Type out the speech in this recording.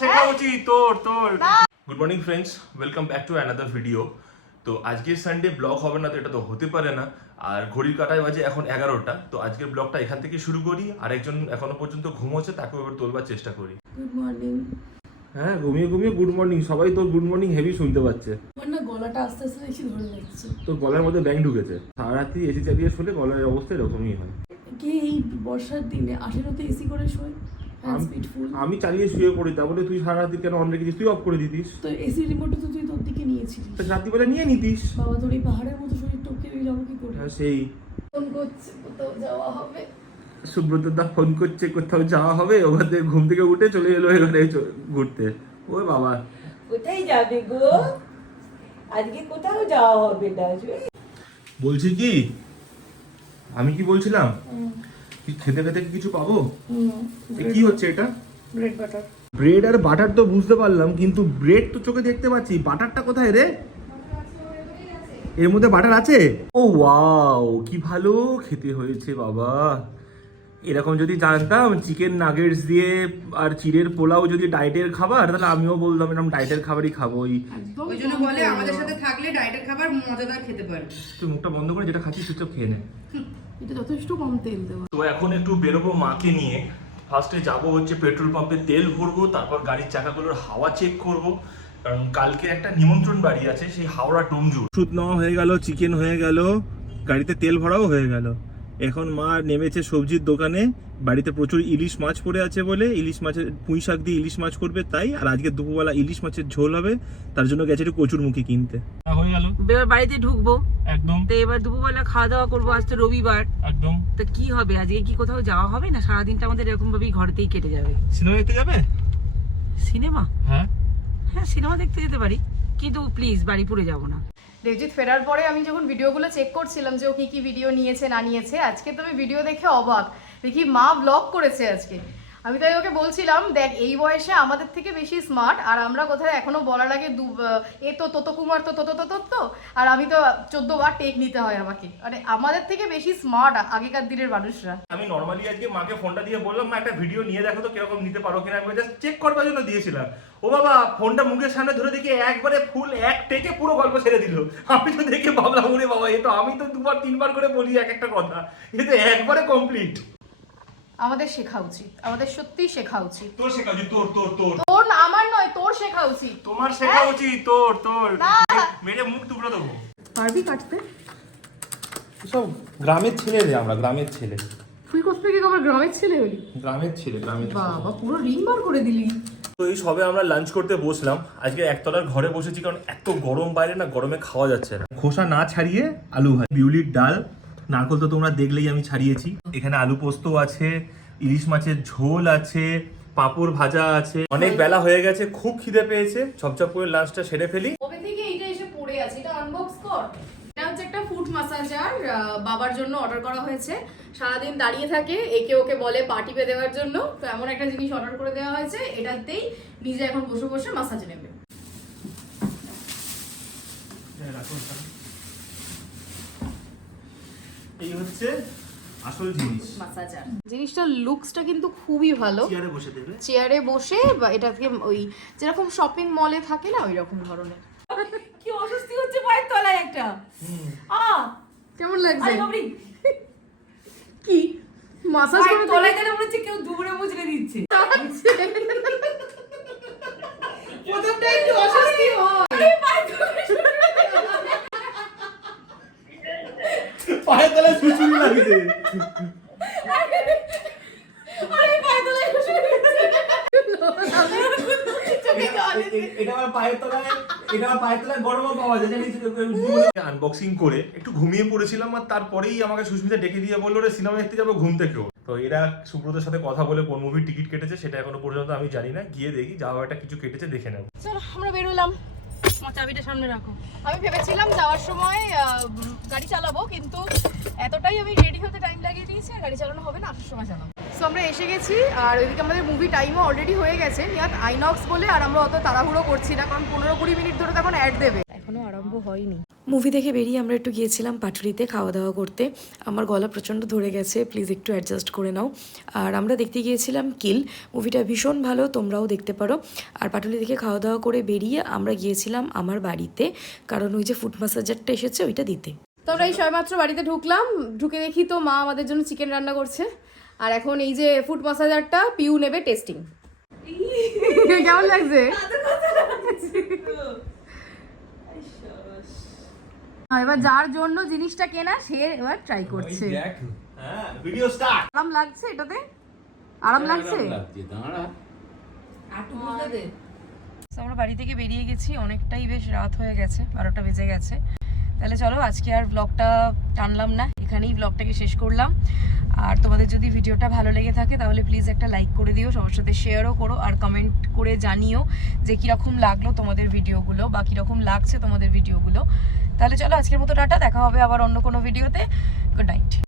শেখা উচিত তোর। Good morning friends, welcome back to another video. তো আজকে সানডে ব্লগ হবে না, তো এটা তো হতে পারে না। আর ঘড়ির কাঁটায় বাজে এখন 11টা। তো আজকের ব্লগটা এখান থেকে শুরু করি। আর একজন এখনো পর্যন্ত ঘুমোচ্ছে, তাকে এবার তোলবার চেষ্টা করি। Good morning. হ্যাঁ, ঘুমিয়ে ঘুমিয়ে গুড মর্নিং। সবাই তোর গুড মর্নিং হেভি শুনতে পাচ্ছে। আমার না গলাটা আস্তে আস্তে বেশি ধরে যাচ্ছে। তোর গলার মধ্যে ব্যাং ঢুকেছে। সারা রাত্রি এসি চালিয়ে শুলে গলার অবস্থা এরকমই হয়। কে এই বর্ষার দিনে আশেপাশে এসি করে শোয়? আমি চালিয়ে শুয়ে পড়ি, তা বলে তুই সারা রাত্রি কেন অন রেখেছিস? তুই অফ করে দিতিস। তো এসি রিমোট তো তুই তোর দিকে নিয়েছিলিস। রাত্রিবেলা নিয়ে নিতিস। বাবা তোর এই পাহাড়ের মতো শরীর টপকে যাবো কি করে? হ্যাঁ সেই ফোন করছে, কোথাও যাওয়া হবে। সুব্রত দা ফোন করছে, কোথাও যাওয়া হবে। ওখান থেকে ঘুম থেকে উঠে চলে এলো এখানে ঘুরতে। ওই বাবা, কোথায় যাবে গো? আজকে কোথাও যাওয়া হবে না। বলছি কি, আমি কি বলছিলাম, খেতে খেতে কিছু পাবো? কি হচ্ছে এটা? Bread butter. ব্রেড আর বাটার তো বুঝতে পারলাম, কিন্তু ব্রেড তো চোখে দেখতে পাচ্ছি, বাটারটা কোথায় রে? এর মধ্যে বাটার আছে? ও ওয়াও, কি ভালো খেতে হয়েছে বাবা। এরকম যদি জানতাম চিকেন নাগেটস দিয়ে আর চিড়ের পোলাও যদি ডায়েটের খাবার, তাহলে আমিও বলতাম এরকম ডায়েটের খাবারই খাবো। ওই জন্য বলে আমাদের সাথে থাকলে ডায়েটের খাবার মজাদার খেতে পারবে। তুই মুখটা বন্ধ করে যেটা খাচ্ছিস চুপচাপ খেয়ে নে। এটা যথেষ্ট কম তেল দেওয়া। তো এখন একটু বেরোবো মাকে নিয়ে। ফার্স্টে যাব হচ্ছে পেট্রোল পাম্পে তেল ভরবো, তারপর গাড়ির চাকাগুলোর হাওয়া চেক করব, কারণ কালকে একটা নিমন্ত্রণ বাড়ি আছে, সেই হাওড়া টমজু। ওষুধ নেওয়া হয়ে গেল, চিকেন হয়ে গেল, গাড়িতে তেল ভরাও হয়ে গেল। এখন মা নেমেছে সবজির দোকানে। বাড়িতে প্রচুর ইলিশ মাছ পড়ে আছে বলে ইলিশ মাছের পুঁই শাক দিয়ে ইলিশ মাছ করবে তাই। আর আজকে দুপুরবেলা ইলিশ মাছের ঝোল হবে, তার জন্য গেছে একটু কচুর মুখি কিনতে। হয়ে গেল, এবার বাড়িতে ঢুকবো একদম। তো এবার দুপুরবেলা খাওয়া দাওয়া করবো। আজ তো রবিবার, একদম। তো কি হবে আজকে? কি কোথাও যাওয়া হবে না? সারাদিনটা আমাদের এরকম ভাবেই ঘরেতেই কেটে যাবে। সিনেমা দেখতে যাবে? সিনেমা? হ্যাঁ হ্যাঁ, সিনেমা দেখতে যেতে পারি, কিন্তু প্লিজ বাড়িপুরে যাব না। দেবজিৎ ফেরার পরে আমি যখন ভিডিওগুলো চেক করছিলাম যে ও কি কি ভিডিও নিয়েছে না নিয়েছে, আজকে তো আমি ভিডিও দেখে অবাক। দেখি মা ব্লগ করেছে আজকে। আমি তাই ওকে বলছিলাম, দেখ এই বয়সে আমাদের থেকে বেশি স্মার্ট, আর আমরা কোথায় এখনো বলার আগে এ তো তত কুমার তো তত, আর আমি তো 14 বার টেক নিতে হয় আমাকে। মানে আমাদের থেকে বেশি স্মার্ট আগেকার দিনের মানুষরা। আমি নর্মালি আজকে মাকে ফোনটা দিয়ে বললাম, মা একটা ভিডিও নিয়ে দেখো তো কিরকম নিতে পারো কিনা। আমি জাস্ট চেক করবার জন্য দিয়েছিলাম। ও বাবা, ফোনটা মুখের সামনে ধরে দেখি একবারে ফুল এক টেকে পুরো গল্প ছেড়ে দিল। আমি তো দেখে ভাবলাম, ওরে বাবা, এ তো আমি তো 2-3 বার করে বলি এক একটা কথা, এ তো একবারে কমপ্লিট। আমাদের শেখা উচিত, আমাদের সত্যিই শেখা উচিত। তোর শেখা উচিত, তোর তোর না, আমার নয়, তোর শেখা উচিত। তোমার শেখা উচিত, তোর মেরে মুখ টুকরো দেবো। পারবি কাটতে? সব গ্রামের ছেলে রে, আমরা গ্রামের ছেলে। তুই কোথা থেকে আবার গ্রামের ছেলে হলি? গ্রামের ছেলে। বাবা পুরো রিং বার করে দিলি। তো এই সবে আমরা লাঞ্চ করতে বসলাম। আজকে একতলার ঘরে বসেছি, কারণ এত গরম বাইরে, না গরমে খাওয়া যাচ্ছে না। খোসা না ছাড়িয়ে আলু ভাজি, বিউলির ডাল, নারকল তো তোমরা দেখলেই আমি ছাড়িয়েছি। এখানে আলু পোস্ত আছে, ইলিশ মাছের ঝোল আছে, পাঁপড় ভাজা আছে। অনেক বেলা হয়ে গেছে, খুব খিদে পেয়েছে, ঝপঝপ করে লাঞ্চটা সেরে ফেলি। কবে থেকে এইটা এসে পড়ে আছে, এটা আনবক্স কর। এটা হচ্ছে একটা ফুট ম্যাসাজার, বাবার জন্য অর্ডার করা হয়েছে। সারাদিন দাঁড়িয়ে থাকে, একে ওকে বলে পা টিপে দেওয়ার জন্য, তো এমন একটা জিনিস অর্ডার করে দেওয়া হয়েছে। এটাতেই নিজে এখন বসে বসে ম্যাসাজ নেবে। এই হচ্ছে আসল জিনিস, ম্যাসাজার। জিনিসটার লুকসটা কিন্তু খুবই ভালো। চেয়ারে বসে দেবে, চেয়ারে বসে, বা এটাকে ওই যেরকম শপিং মলে থাকে না, ওই রকম ধরনের। কি অস্বস্তি হচ্ছে পায়ের তলায় একটা। কেমন লাগছে? আরে বাবরি, কি ম্যাসাজ পায়ের করে তলায় যেন মনে হচ্ছে কেউ দুবড়ে মুচড়ে দিচ্ছে। প্রথমটা একটু অস্বস্তি হয়। পায়ের তলায় ছুঁচুড়ি লাগছে। আনবক্সিং করে একটু ঘুমিয়ে পড়েছিলাম, আর তারপরেই আমাকে সুস্মিতা ডেকে দিয়ে বললো, রে সিনেমা দেখতে যাবো ঘুম থেকেও। তো এরা সুব্রতের সাথে কথা বলে কোন মুভির টিকিট কেটেছে সেটা এখনো পর্যন্ত আমি জানি না। গিয়ে দেখি, যাওয়া একটা কিছু কেটেছে, দেখে নেবো। চলো আমরা বেরোলাম। আমার চাবিটা সামনে রাখো। আমি ভেবেছিলাম যাওয়ার সময় গাড়ি চালাবো, কিন্তু এতটাই আমি রেডি হতে টাইম লাগিয়ে দিয়েছি, আর গাড়ি চালানো হবে না, আসার সময় চালাবো। সো আমরা এসে গেছি, আর ওইদিকে আমাদের মুভি টাইমও অলরেডি হয়ে গেছে। ইয়াত আইনক্স বলে, আর আমরা অত তাড়াহুড়ো করছি না, কারণ 15-20 মিনিট ধরে তখন অ্যাড দেবে। এখনো আরম্ভ হয়নি। মুভি দেখে বেরিয়ে আমরা একটু গিয়েছিলাম পাটুলিতে খাওয়া দাওয়া করতে। আমার গলা প্রচণ্ড ধরে গেছে, প্লিজ একটু অ্যাডজাস্ট করে নাও। আর আমরা দেখতে গিয়েছিলাম কিল, মুভিটা ভীষণ ভালো, তোমরাও দেখতে পারো। আর পাটুলি থেকে খাওয়া দাওয়া করে বেরিয়ে আমরা গিয়েছিলাম আমার বাড়িতে, কারণ ওই যে ফুট ম্যাসাজারটা এসেছে ওইটা দিতে। তো আমরা এই সবেমাত্র বাড়িতে ঢুকলাম, ঢুকে দেখি তো মা আমাদের জন্য চিকেন রান্না করছে। আর এখন এই যে ফুড মাসাজারটা পিউ নেবে টেস্টিং। কেমন লাগছে? এবার যার জন্য জিনিসটা কেনা সে এবার ট্রাই করছে। Video start. আরাম লাগছে এটাতে? আরাম লাগছে? আমরা বাড়ি থেকে বেরিয়ে গেছি, অনেকটাই বেশ রাত হয়ে গেছে, 12টা বেজে গেছে। তাহলে চলো আজকে আর ব্লগটা টানলাম না, এখানেই ব্লগটাকে শেষ করলাম। আর তোমাদের যদি ভিডিওটা ভালো লেগে থাকে তাহলে প্লিজ একটা লাইক করে দিও, সবার সাথে শেয়ারও করো, আর কমেন্ট করে জানিও যে কীরকম লাগলো তোমাদের ভিডিওগুলো বা কীরকম লাগছে তোমাদের ভিডিওগুলো। তাহলে চলো আজকের মতো টাটা, দেখা হবে আবার অন্য কোনো ভিডিওতে। Good night.